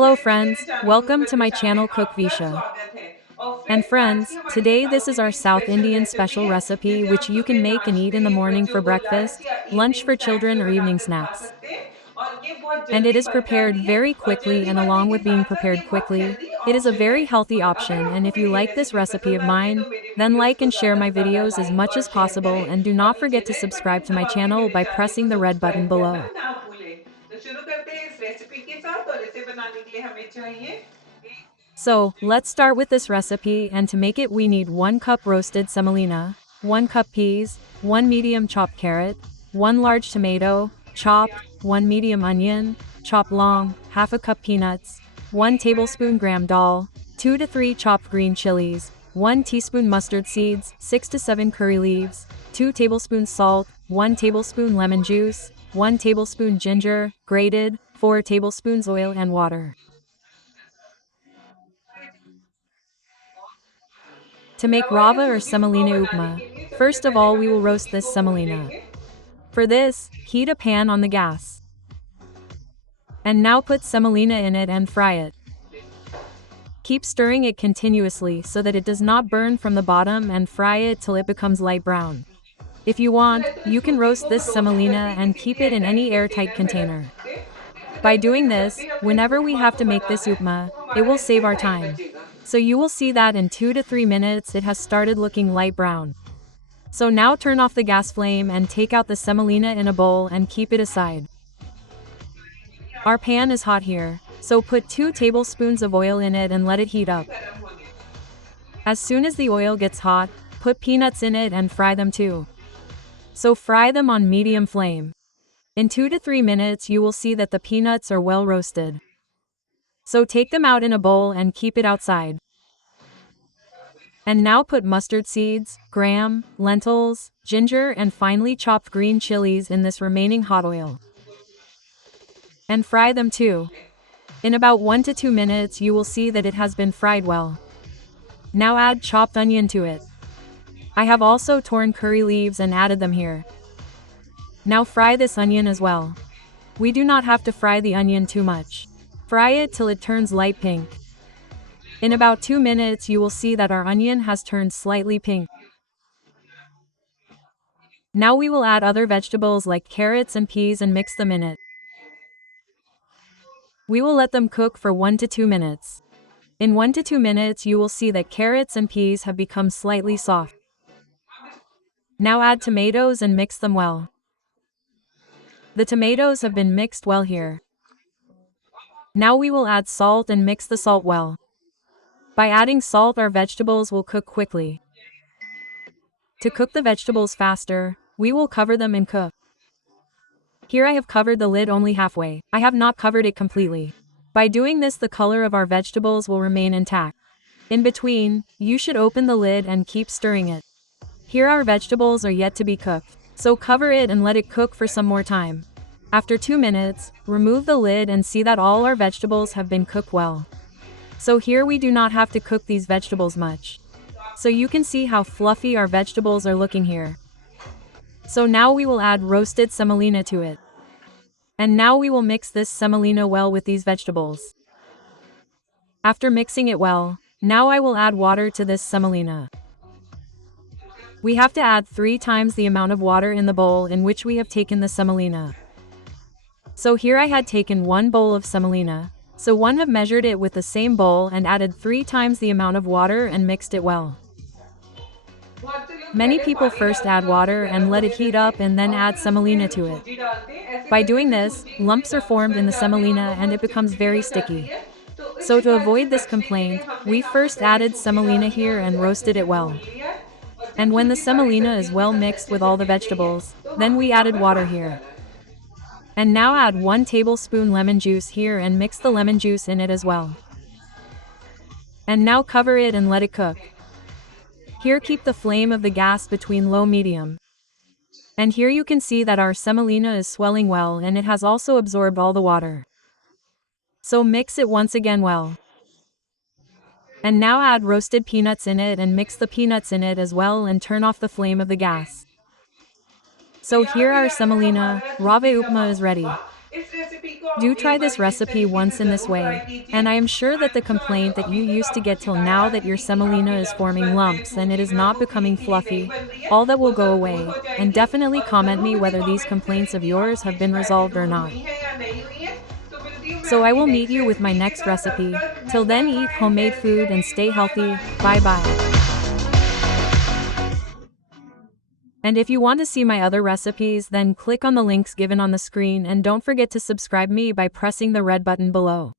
Hello हमारे पूरे friends, channel welcome to CookWithNisha my में channel आपका CookWithNisha. स्वागत है। और And फ्रेंड्स आज की friends, हमारी today this is our बताऊंगी South special Indian recipe special है recipe जिसे which आप you can सुबह make and eat नाश्ते in the morning बच्चों for को लंच breakfast, या lunch evening for snacks children में or evening बनाकर खा snacks. सकते हैं और ये बहुत And it जल्दी is बन prepared जाती है very और quickly जल्दी and बनने along के with being साथ साथ ये prepared बहुत quickly, healthy it is a option है। very healthy और अगर option and आपको if you मेरी ये like this recipe recipe of पसंद आती है mine, तो मेरे then वीडियोस like को and share ज़्यादा my से ज़्यादा videos as लाइक much और as शेयर possible करें and do और not नीचे forget to red button subscribe to my दबा के channel मेरे by चैनल pressing को the red button सब्सक्राइब करना below. ना भूलें। तो शुरू करते हैं इस रेसिपी के साथ और इसे बनाने के लिए हमें चाहिए So, let's start with this recipe and to make it we need 1 cup roasted semolina, 1 cup peas, 1 medium chopped carrot, 1 large tomato, chopped, 1 medium onion, chopped long, half a cup peanuts, 1 tablespoon gram dal, 2 to 3 chopped green chilies, 1 teaspoon mustard seeds, 6 to 7 curry leaves, 2 tablespoons salt, 1 tablespoon lemon juice, 1 tablespoon ginger, grated, 4 tablespoons oil and water. To make रवा या rava or सूजी उपमा semolina बनाने upma, के लिए सबसे first of पहले all we हमें will roast सूजी this को भून semolina. लेंगे। For this, heat a pan on the gas. And now put semolina in it and fry it. Keep stirring it continuously so that it does not burn from the bottom and fry it till it becomes light brown. If you want, you can सूजी roast को this roast semolina करके and किसी keep भी it in airtight any airtight container में रख container. सकते हैं। जिससे By जब कभी doing जब this, भी हमने whenever we उपमा have को to make this बनाना है upma, तो it हमारा will save इसमें our टाइम time. बचेगा। So you will see that in 2 to 3 minutes it has started looking light brown. So now turn off the gas flame and take out the semolina in a bowl and keep it aside. Our pan is hot here, so put 2 tablespoons of oil in it and let it heat up. गरम होने As soon as the oil gets hot, put peanuts in it and fry them too. So fry them on medium flame. In 2 to 3 minutes you will see that the peanuts are well roasted. So take them out in a bowl and keep it outside. And now put mustard seeds, gram, lentils, ginger and finely chopped green chilies in this remaining hot oil. And fry them too. In about 1 to 2 minutes you will see that it has been fried well. Now add chopped onion to it. I have also torn curry leaves and added them here. Now fry this onion as well. We do not have to fry the onion too much. Fry it till it turns light pink. In about 2 minutes you will see that our onion has turned slightly pink. Now we will add other vegetables like carrots and peas and mix them in it. We will let them cook for 1 to 2 minutes. In 1 to 2 minutes you will see that carrots and peas have become slightly soft. Now add tomatoes and mix them well. The tomatoes have been mixed well here. Now we will add salt and mix the salt well. By adding salt our vegetables will cook quickly. To cook the vegetables faster, we will cover them and cook. Here I have covered the lid only halfway. I have not covered it completely. By doing this the color of our vegetables will remain intact. In between, you should open the lid and keep stirring it. Here our vegetables are yet to be cooked, so cover it and let it cook for some more time. After 2 minutes, remove the lid and see that all our vegetables have been cooked well. So here we do not have to cook these vegetables much. So you can see how fluffy our vegetables are looking here. So now we will add roasted semolina to it. And now we will mix this semolina well with these vegetables. After mixing it well, now I will add water to this semolina. We have to add 3 times the amount of water in the bowl in which we have taken the semolina. So here I had taken 1 bowl of semolina, so one have measured it with the same bowl and added 3 times the amount of water and mixed it well. बहुत से लोग Many पहले people पानी first डालते add हैं और उसे water गर्म and let होने it heat देते up and हैं then और add फिर उसमें semolina to it. सूजी डालते हैं ऐसे By करने doing से this, सूजी lumps are formed in बन the जाती है और semolina वो and it बहुत becomes चिपचिपी very हो जाती sticky. है तो इस So to शिकायत से avoid this बचने के लिए complaint, हमने we यहाँ पे first पहले added सूजी डाल semolina दी है here और उसे and अच्छे roasted से it भून well. लिया है और जब And when the सूजी सारी semolina is सब्जियों के well साथ mixed अच्छे with से all the मिल गई है vegetables, तो then हमने we यहाँ added पे water पानी here. डाला है And now add 1 tablespoon lemon juice here and mix the lemon juice in it as well. And now cover it and let it cook. Here keep the flame of the gas between low-medium. And here you can see that our semolina is swelling well and it has also absorbed all the water. So mix it once again well. And now add roasted peanuts in it and mix the peanuts in it as well and turn off the flame of the gas. तो So यहाँ here पे our ready है semolina, हमारा Rava सूजी रवा Upma is upma. ready. इस recipe को आप Do एक try बार this इस recipe तरीके once से in this ज़रूर ट्राई way, कीजिए। and I am sure that the and complaint that you अभी तक used to आपको get till सिखाया now है that your कि आपके semolina is लंच forming पर में lumps and it सूजी is में not वो becoming फीलिंग नहीं fluffy, बन रही है, all that will वो go सब दूर away, हो and जाएगी। definitely और comment ज़रूर me मुझे whether these कमेंट्स complaints करें of कि yours आपकी have ये been शिकायतें resolved or दूर not. हुई हैं या नहीं हुई हैं। तो मिलती हूँ मैं So I आपकी will meet next you with my recipe के next साथ, तब recipe. तक घर Till का then, eat खाएँ, homemade हेल्दी food and रहें, stay bye healthy. Bye. Bye bye. And if you want to see my other recipes, then click on the links given on the screen and don't forget to subscribe me by pressing the red button below.